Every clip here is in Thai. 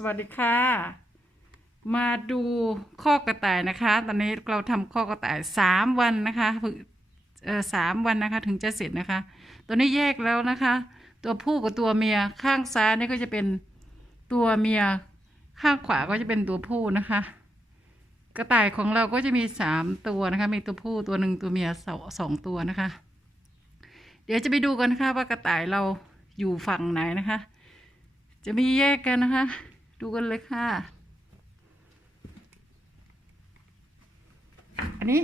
สวัสดีค่ะ มาดูข้อกระต่ายนะคะ ตอนนี้เราทำข้อกระต่ายสามวันนะคะฝึกเออสามวันนะคะถึงจะเสร็จนะคะ ตัวนี้แยกแล้วนะคะ ตัวผู้กับตัวเมียข้างซ้ายนี่ก็จะเป็นตัวเมียข้างขวาก็จะเป็นตัวผู้นะคะ กระต่ายของเราก็จะมีสามตัวนะคะ มีตัวผู้ตัวหนึ่งตัวเมียสองสองตัวนะคะ เดี๋ยวจะไปดูกันนะคะว่ากระต่ายเราอยู่ฝั่งไหนนะคะ จะมีแยกกันนะคะ ดูกันเลยค่ะ อันนี้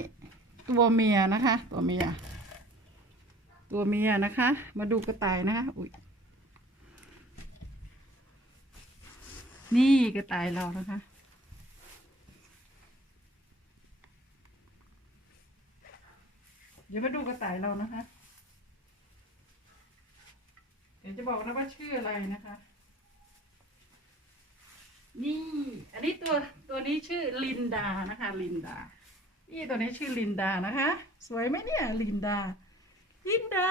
ตัวเมียนะคะ ตัวเมีย ตัวเมียนะคะ มาดูกระต่ายนะคะอุ้ยนี่กระต่ายเรานะคะ เดี๋ยวมาดูกระต่ายเรานะคะ เดี๋ยวจะบอกนะว่าชื่ออะไรนะคะ นี่ อันนี้ตัวตัวนี้ชื่อลินดานะคะ ลินดา นี่ตัวนี้ชื่อลินดานะคะ สวยไหมเนี่ย ลินดา ลินดา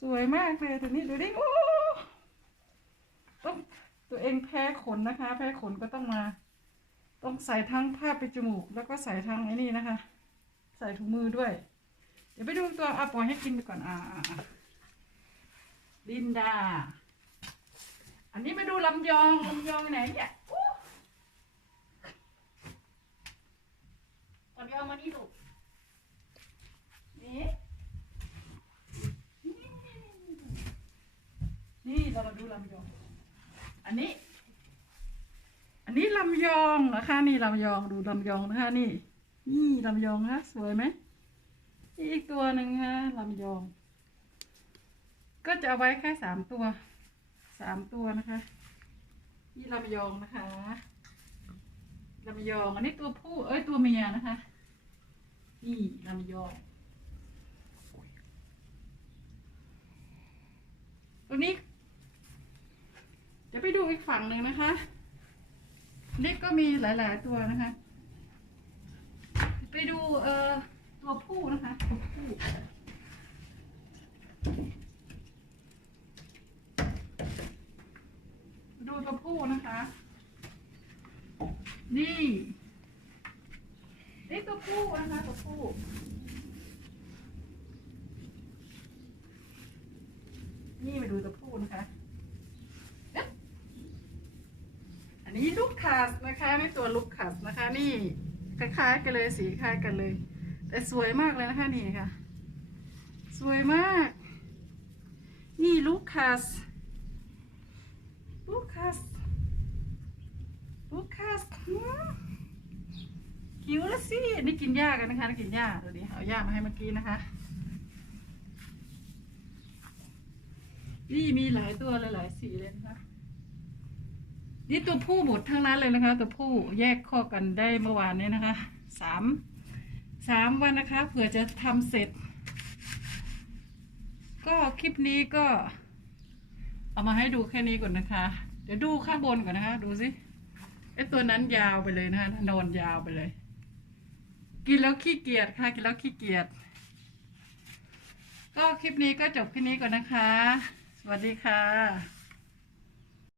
สวยมากเลยตัวนี้ดูดิโอ้ต้องตัวเองแพ้ขนนะคะ แพ้ขนก็ต้องมา ต้องใส่ทั้งผ้าปิดจมูก แล้วก็ใส่ทั้งไอ้นี่นะคะ ใส่ถุงมือด้วย เดี๋ยวไปดูตัวอะปล่อยให้กินไปก่อนอ่าอ่าอ่าลินดา อันนี้มาดูลำยองลำยองไหนเนี่ยอู้ลำยองมานี่ลูกนี่นี่เรามาดูลำยอง อันนี้ อันนี้ลำยองนะคะนี่ลำยองดูลำยองนะคะนี่ นี่ลำยองนะสวยไหมนี่อีกตัวหนึ่งฮะลำยอง ก็จะเอาไว้แค่สามตัว สามตัวนะคะ นี่ลำยองนะคะลำยอง อันนี้ตัวผู้ เอ้ยตัวเมียนะคะ นี่ลำยอง ตัวนี้ เดี๋ยวไปดูอีกฝั่งหนึ่งนะคะ นี่ก็มีหลาย ๆ ตัวนะคะ ไปดูเอ่อตัวผู้นะคะตัวผู้ดู ตัวผู้นะคะ นี่นี่ตัวผู้นะคะตัวผู้นี่มาดูตัวผู้นะคะเอ๊ะอันนี้ลูกคัสนะคะนี่ตัวลูกคัสนะคะ นี่คล้ายๆกันเลยสีคล้ายกันเลย แต่สวยมากเลยนะคะนี่ค่ะ สวยมาก นี่ลูกคัส ลูกคัสลูกคัสหืมหิวแล้วสินี่กินหญ้ากันนะคะกินหญ้าเดี๋ยวนี้เอาหญ้ามาให้เมื่อกี้นะคะ นี่มีหลายตัวหลายสีเลยนะคะ นี่ตัวผู้หมดทั้งนั้นเลยนะคะ ตัวผู้แยกข้อกันได้เมื่อวานนี้นะคะสามสามวันนะคะเผื่อจะทำเสร็จ ก็คลิปนี้ก็ เอามาให้ดูแค่นี้ก่อนนะคะ เดี๋ยวดูข้างบนก่อนนะคะ ดูสิไอตัวนั้นยาวไปเลยนะคะนอนยาวไปเลย กินแล้วขี้เกียจค่ะ กินแล้วขี้เกียจก็คลิปนี้ก็จบแค่นี้ก่อนนะคะ สวัสดีค่ะ